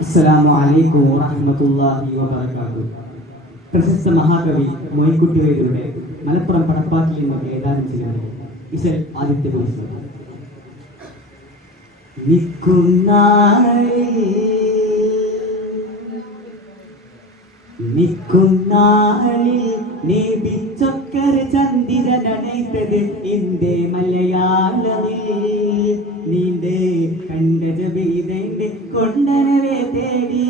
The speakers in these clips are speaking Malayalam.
അസ്സലാമു അലൈക്കും വറഹ്മത്തുള്ളാഹി വബറകാതുഹു. പ്രശസ്ത മഹാകവി മോയിൻകുട്ടി വൈദ്യരുടെ മലപ്പുറം പടപ്പാക്കിൽ നിന്ന് ഏതാനും ചിലർ ഇശൽ ആദിത്യ കുറിച്ച് നിക്കുന്നാളിൽ നേബിച്ചൊക്കർ ചന്ദിരനണൈത്തത് ഇന്ത്യ മലയാളമിൽ നീണ്ടേ കണ്ടജബീതന്റെ കൊണ്ടനവേ തേടി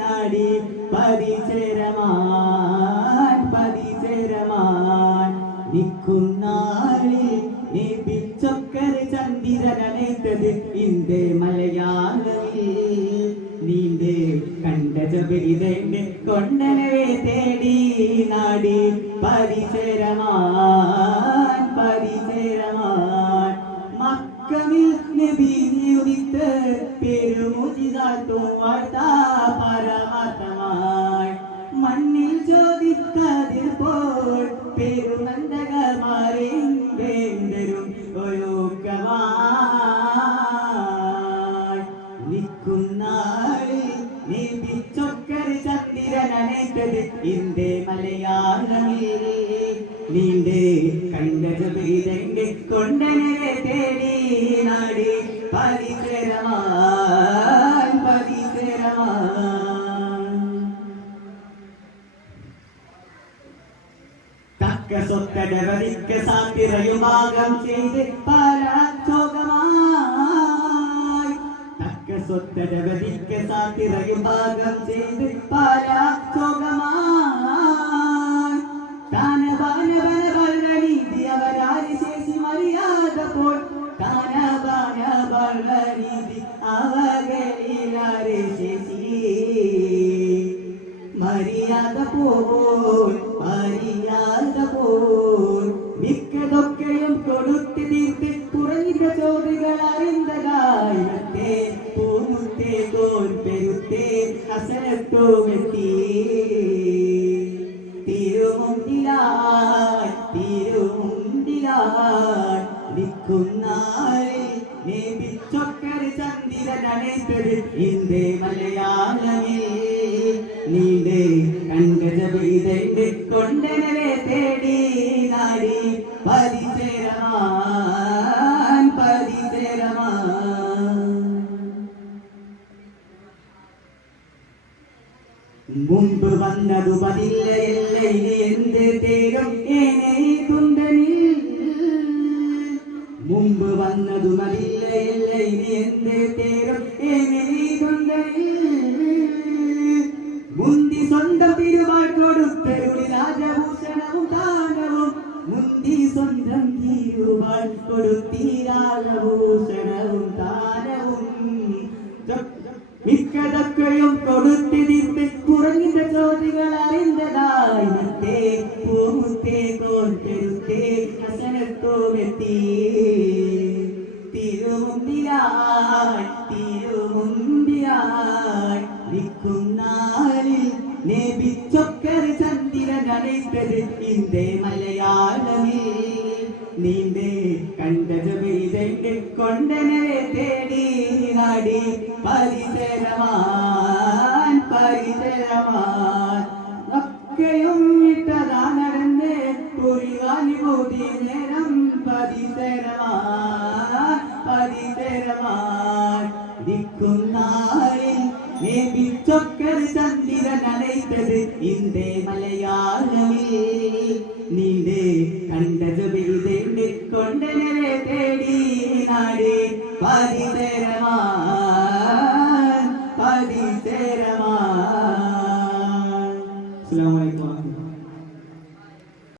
നാടി പരിചരമാൻ നിക്കുന്നാളിൽ നേബിച്ചൊക്കർ ചന്ദിരനണൈത്തത് ഇന്ത്യ മലയാളമിൽ നീണ്ടേ കണ്ടജബീതന്റെ കൊണ്ടനവേ തേടി നാടി പരിചരമാൻ മക്കമിൽ നബി ഉദിത്ത് പെരുമുജിതാത്തും വാഴ്ത്താ പരമാർത്ഥമായി മണ്ണിൽ ചോദിക്കതിൽ പോൽ പെരുമന്തകമാരെ വേണ്ടരും ഒരുക്കമായി നിക്കുന്നാളിൽ നീന്തിച്ചൊക്കർ ചന്ദ്രനണൈത്തത് ഇന്ത്യ മലയാളമിൽ നീണ്ടേ കണ്ടജബീതന്റെ കൊണ്ടനവേ തേടി നാടി പരിചരമാൻ തക്ക സ്വത്തടവരിക്ക സാത്തിറയുമാകം ചെയ്ത് പരാക്ഷോകമായി തക്ക സ്വത്തടവരിക്ക സാത്തിറയുമാകം ചെയ്ത് പരാക്ഷോകമായി താനബാനബലബലനീതി അവരാരി ശേഷി മര്യാദ പോൽ താനബാനബലനീതി അവകളിലാരെ ശേഷി മര്യാദ പോൽ മിക്കതൊക്കെയും കൊടുത്തു തീർത്ത് കുറഞ്ഞ ചോദ്യങ്ങൾ അറിന്തതായിരത്തെ പൂമുത്തേ കോൽ പെരുത്തേ അസരത്തോമെത്തി തിരുമുണ്ടിലായി നിക്കുന്നാളിൽ നേബിച്ചൊക്കർ ചന്ദ്രനണൈത്തത് ഇന്ത്യ മലയാളമിൽ നീണ്ടേ കണ്ടജബീതന്റെ കൊണ്ടനവേ തേടി നാടി പരിചരമാൻ മുമ്പ് വന്നതു പതില്ല എല്ലയിലെ എന്ത് തേരും ഏനേതുണ്ടനിൽ മുമ്പ് വന്നതു മതില്ല എല്ലയിലെ എന്ത് തേരും ഏനേതുണ്ടനിൽ മുന്തി സ്വന്തം തിരുവാൾ കൊടുത്തരുളി രാജഭൂഷണവും ദാനവും മുന്തി സ്വന്തം തിരുവാൾ കൊടുത്തി രാജഭൂഷണവും ദാനവും മിക്കതൊക്കെയും കൊടുത്തു തീർത്ത് കുറഞ്ഞ ചോദ്യങ്ങൾ അറിന്തതായിരത്തെ പൂമുത്തേ കോൽ പെരുത്തേ അസനത്തോമെത്തി തിരുമുണ്ടിലായി നിക്കുന്നാളിൽ നേബിച്ചൊക്കർ ചന്ദ്രനണൈത്തത് ഇന്ത്യ മലയാളമിൽ നീണ്ടേ കണ്ടജബീതന്റെ കൊണ്ടനവേ തേടി നാടി പരിചരമാൻ ഒക്കെയും ഇട്ടതാ നടന്ന് പുരികാനുഭൂതി നേരം പരിചരമാൻ നിക്കുന്നാളിൽ നേബിച്ചൊക്കർ ചന്ദ്രനണൈത്തത് ഇന്ത്യ മലയാളമിൽ നീണ്ടേ കണ്ടജബീതന്റെ കൊണ്ടനവേ തേടി നാടി പരിചരമാൻ. അസ്സലാമു അലൈക്കും.